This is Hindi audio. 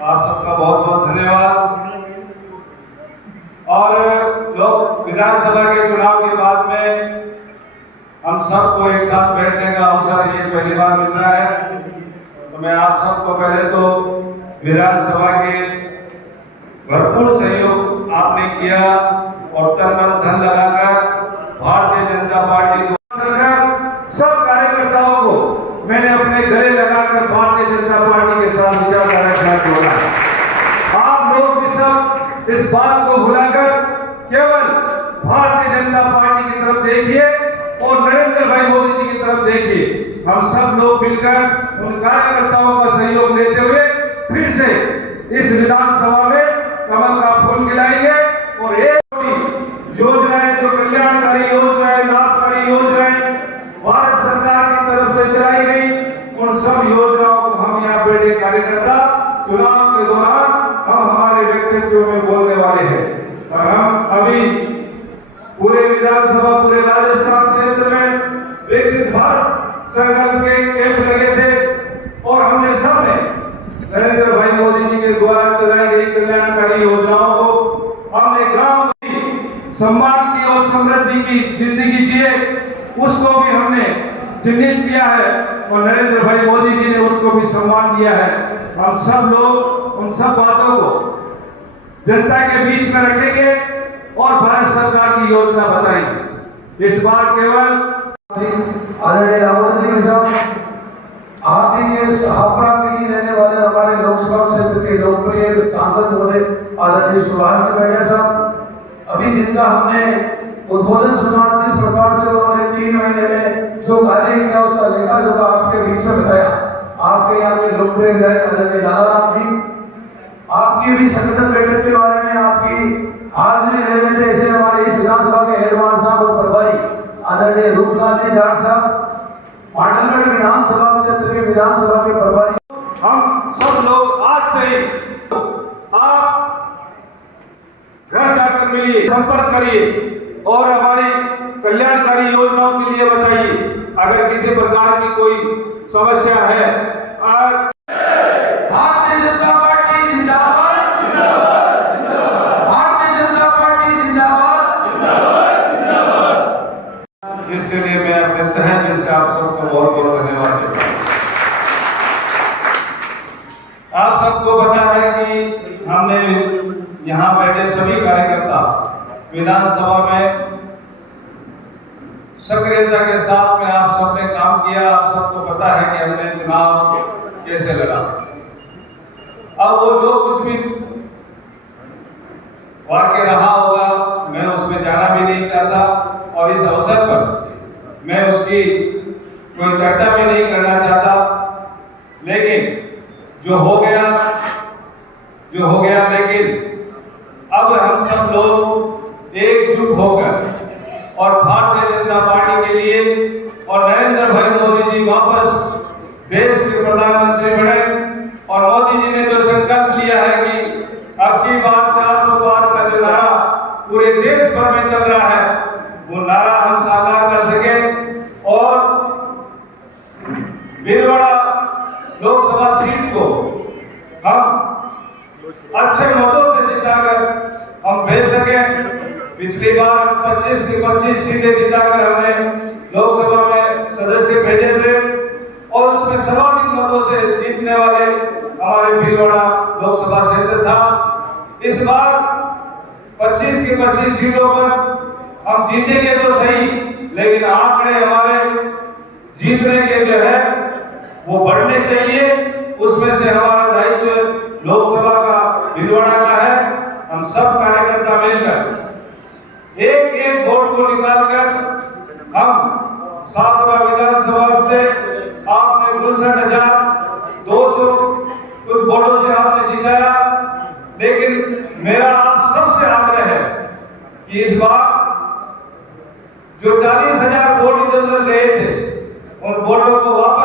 आप सबका बहुत बहुत धन्यवाद। और लोग विधानसभा के चुनाव के बाद में हम सबको एक साथ बैठने का अवसर ये पहली बार मिल रहा है, तो मैं आप सबको पहले तो विधानसभा के भरपूर सहयोग आपने किया और तन मन धन लगाकर भारतीय जनता पार्टी को सब कार्यकर्ताओं को मैंने अपने गले लगाकर भारतीय जनता पार्टी के साथ विचारधारा के साथ जोड़ा है। आप लोग भी सब इस बात को भुलाकर केवल भारतीय जनता पार्टी की तरफ देखिए और नरेंद्र भाई मोदी जी की तरफ देखिए। हम सब लोग मिलकर उन कार्यकर्ताओं का सहयोग लेते हुए फिर से इस विधानसभा में कमल का फूल खिलाएंगे और एक योजनाएं जो कल्याणकारी योजनाएं, लाभकारी योजनाएं भारत सरकार की तरफ से चलाई गई, उन सब योजनाओं को हम यहाँ बैठे कार्यकर्ता चुनाव के दौरान हम हमारे व्यक्तित्व में बोलने वाले हैं। और हम अभी पूरे विधानसभा, पूरे राजस्थान क्षेत्र में विकसित भारत संकल्प के कैंप लगे थे और हमने सबने नरेंद्र भाई मोदी जी के द्वारा चलाई गई कल्याणकारी योजनाओं को हमने गांव की सम्मान की और समृद्धि की जिंदगी जिए, उसको भी हमने चिन्हित किया है और नरेंद्र भाई मोदी जी ने उसको भी सम्मान दिया है। हम सब लोग उन सब बातों को जनता के बीच में रखेंगे और भारत सरकार की योजना बताएंगे। इस बार केवल आदरणीय रावत जी साहब, आप ही के हापरा में ही रहने वाले हमारे लोकसभा क्षेत्र के लोकप्रिय सांसद महोदय आदरणीय सुभाष गढ़िया साहब, अभी जिनका हमने उद्बोधन सुना, जिस प्रकार से उन्होंने 3 महीने में जो कार्य किया उसका लेखा जोखा आपके बीच में बताया। आपके यहाँ के लोकप्रिय विधायक आदरणीय नारायण जी, आपकी भी संगठन बैठक के बारे में आपकी हाजिरी ले रहे थे। ऐसे हमारे इस विधानसभा के हेडमान साहब और प्रभारी आदरणीय रूपलाल जी जाट साहब, पाटनगढ़ विधानसभा क्षेत्र के विधानसभा के प्रभारी, हम सब लोग आज से ही आप घर जाकर मिलिए, संपर्क करिए और हमारी कल्याणकारी योजनाओं के लिए बताइए। अगर किसी प्रकार की कोई समस्या है, भारतीय जनता पार्टी जिंदाबाद, भारतीय जनता पार्टी जिंदाबाद, इसके लिए मैं अपने तहे दिल से आप सबको बहुत बहुत धन्यवाद देता हूँ। आप सबको पता है कि हमने यहाँ बैठे सभी कार्यकर्ता विधानसभा में सक्रियता के साथ में आप सबने काम किया। आप सबको पता है कि हमने चुनाव कैसे लड़ा। अब वो जो कुछ भी वाक्य रहा होगा मैं उसमें जाना भी नहीं चाहता और इस अवसर पर मैं उसकी कोई चर्चा भी नहीं करना चाहता। लेकिन जो हो गया, लेकिन अब हम सब लोग एकजुट होकर और भारतीय जनता पार्टी के लिए और नरेंद्र भाई मोदी जी वापस देश के प्रधानमंत्री बने और मोदी जी ने जो संकल्प लिया है कि अब की बार 400 पार का जो नारा पूरे देश भर में चल रहा है, वो नारा हम साकार कर सके और भीलवाड़ा लोकसभा सीट को हम अच्छे मतों से जिताकर हम भेज सके। पिछली बार 25 की 25 सीटें जिताकर हमने लोकसभा में सदस्य भेजे थे और उसमें सर्वाधिक मतों से जीतने वाले हमारे भीलवाड़ा लोकसभा क्षेत्र था। इस बार 25 की 25 सीटों पर हम जीतेंगे तो सही, लेकिन आंकड़े हमारे जीतने के जो है वो बढ़ने चाहिए। उसमें से हमारा दायित्व लोकसभा का भीलवाड़ा का है। हम सब कार्यकर्ता मिलकर एक एक वोट को निकालकर हम 7वां विधानसभा से आपने 59,200 कुछ वोटों से आपने जीताया। लेकिन मेरा आप सबसे आग्रह है कि इस बार जो 40,000 वोट इधर उधर गए थे, उन वोटों को वापस